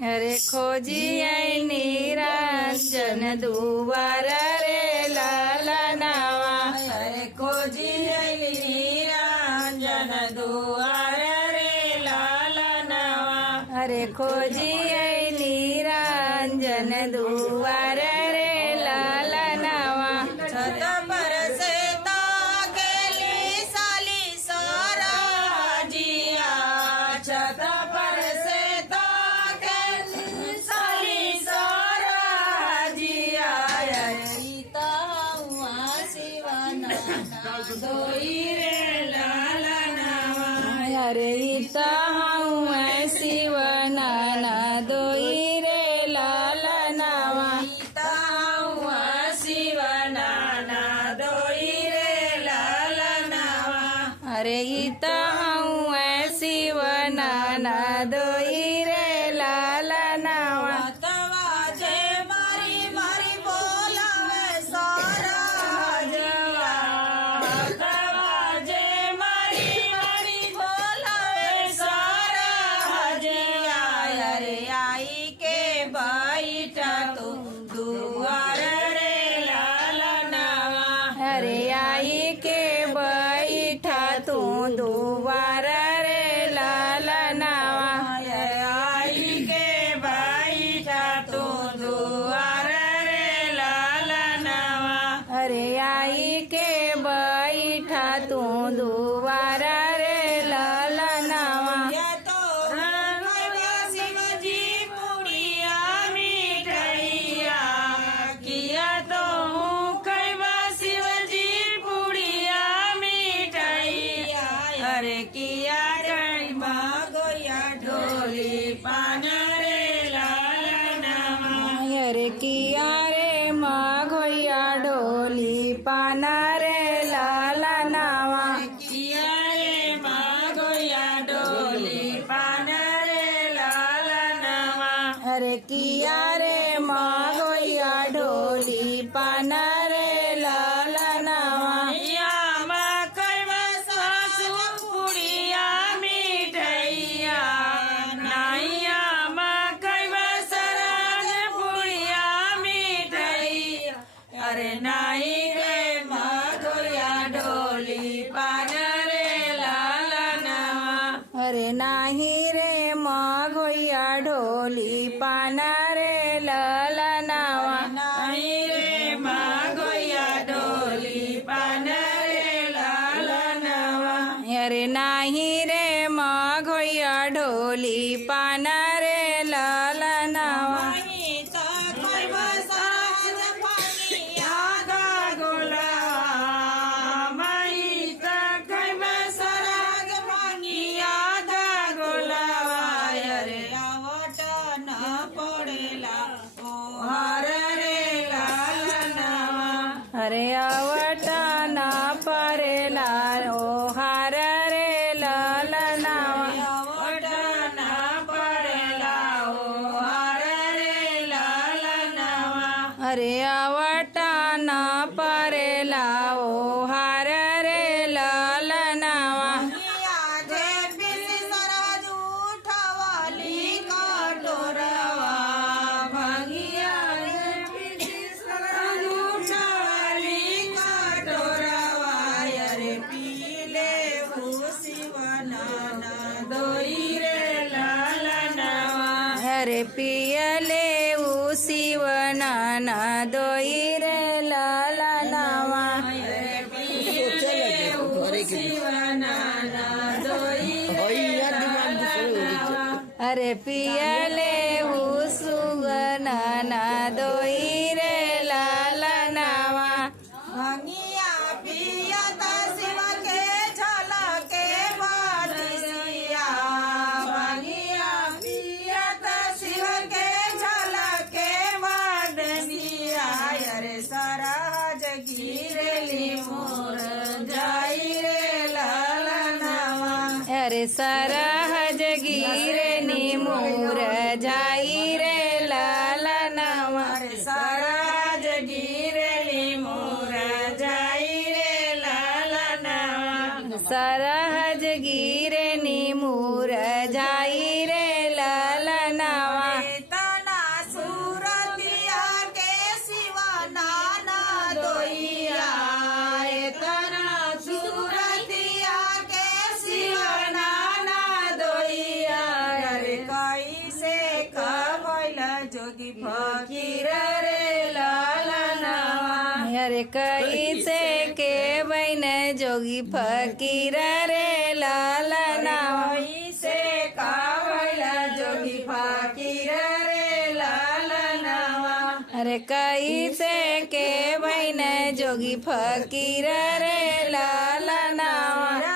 अरे खोजी निरंजन दुवार रे लालनावा। अरे खोजी निरंजन दुआर रे लालनावा। अरे खोजी निरंजन दुवार रे लालनावा। छत पर से ताकेली साली साराजिया। छत पर से ताकेली साली साराजिया। सीता हुआ शिवाना दोई रे लालनावा। अरे इता हूँ शिवनाना दोई रे लालनावा। सीता हुआ शिवनाना दोई रे लालनावा। अरे इता हूँ शिवनाना दोई रे लालनावा। वाजे मारी मारी बोलावे सारा जवा। वाजे मारी मारी बोलावे सारा जवा। अरे आई के बैठा तू दुआर रे लालनावा। अरे आई के बैठा तू दुवार रे लालनावा। आई के बैठा तू दुआर रे लालनावा। अरे आई के बैठा तू दुवार रे लालनावा। या तो रंगवा शिवजी पुड़िया मिठैया। किया तो कैवा शिवजी पुड़िया मिठैया। अरे किया कैवा गोया ढोली पान रे लालनावा। अरे किया रे माघोया डोली पाना रे लालनावा। किया रे मागोया डोली पान रे लालनावा। अरे किया रे माघोया डोली पाना रे लालनावा। यामा कैवा सासु पुड़िया मिठैया। नाइया मा कैवा सराज पुड़िया मिठैया। अरे नाई रे मागोया डोली पान रे लालनावा। अरे नाही रे माघोया डोली पाना रे लालनावा। नाई रे मागोया डोली पान रे लालनावा। अरे नाही रे माघोया डोली पाना रे लालनावा। माहीचा कैवा साज पानिया गागोलावा। माहीचा कैवा सराग पानिया गागोलावा। अरे आवट न पडेला ओ हार रे लालनावा। अरे आवटा ना परेला ओ हार रे लालनावा। आवट न पडेला ओ हार रे लालनावा। अरे आवटा ना परेला ओ हार रे लालनावा। आगे बिल्ली सराज उठावाली काटोरवा। भागिया गे बिल्ली सराज उठावाली काटोरवा। अरे पीले शिवनाना दोई रे लालनावा। अरे पियले शिवनाना दोई रे लालनावा। अरे पीले शिवनाना दोई रे लालनावा। अरे पियले सुगनाना दोई रे लालनावा। भांगिया पियता शिव के झलके बादिसिया। भांगिया पियता शिव के झलके बादिसिया। अरे सराज गिरेली मोर जाई रे लालनावा। अरे सरहज गिरे निमूर जाई रे लालनावा। अरे कैसे के बहन जोगी फकीर रे लाला नावा से का भैला जोगी फकीर रे लाला नावा अरे कैसे के बहन जोगी फकीर रे लाला नावा